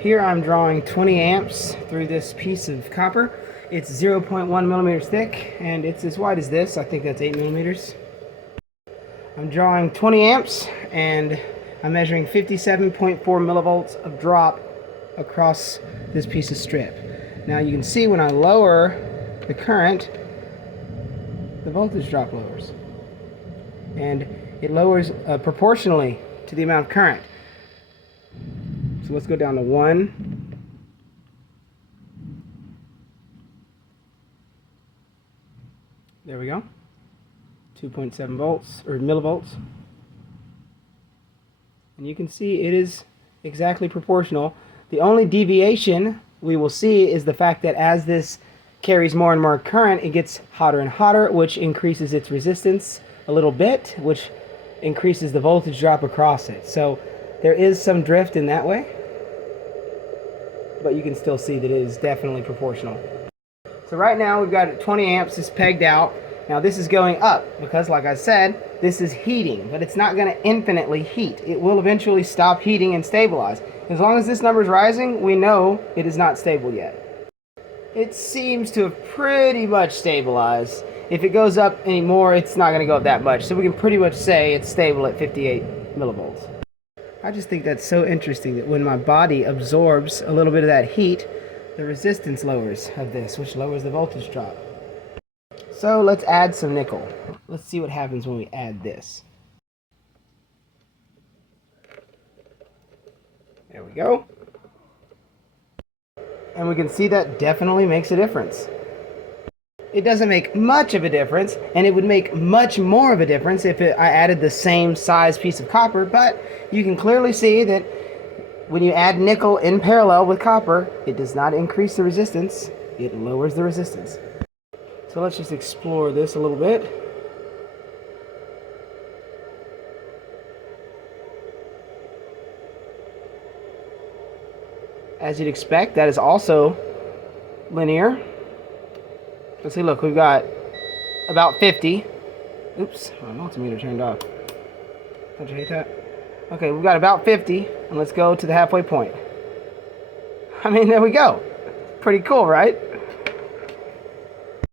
Here I'm drawing 20 amps through this piece of copper. It's 0.1 millimeters thick and it's as wide as this. I think that's 8 millimeters. I'm drawing 20 amps and I'm measuring 57.4 millivolts of drop across this piece of strip. Now you can see when I lower the current, the voltage drop lowers. And it lowers proportionally to the amount of current. So let's go down to 1. There we go. 2.7 volts, or millivolts. And you can see it is exactly proportional. The only deviation we will see is the fact that as this carries more and more current, it gets hotter and hotter, which increases its resistance a little bit, which increases the voltage drop across it. So there is some drift in that way, but you can still see that it is definitely proportional. So right now we've got 20 amps is pegged out. Now this is going up because, like I said, this is heating, but it's not going to infinitely heat. It will eventually stop heating and stabilize. As long as this number is rising, we know it is not stable yet. It seems to have pretty much stabilized. If it goes up any more, it's not going to go up that much. So we can pretty much say it's stable at 58 millivolts. I just think that's so interesting that when my body absorbs a little bit of that heat, the resistance lowers of this, which lowers the voltage drop. So let's add some nickel. Let's see what happens when we add this. There we go. And we can see that definitely makes a difference. It doesn't make much of a difference, and it would make much more of a difference if I added the same size piece of copper, but you can clearly see that when you add nickel in parallel with copper, it does not increase the resistance, it lowers the resistance. So let's just explore this a little bit. As you'd expect, that is also linear. Let's see, look, we've got about 50. Oops, my multimeter turned off. Don't you hate that? Okay, we've got about 50, and let's go to the halfway point. I mean, there we go. Pretty cool, right?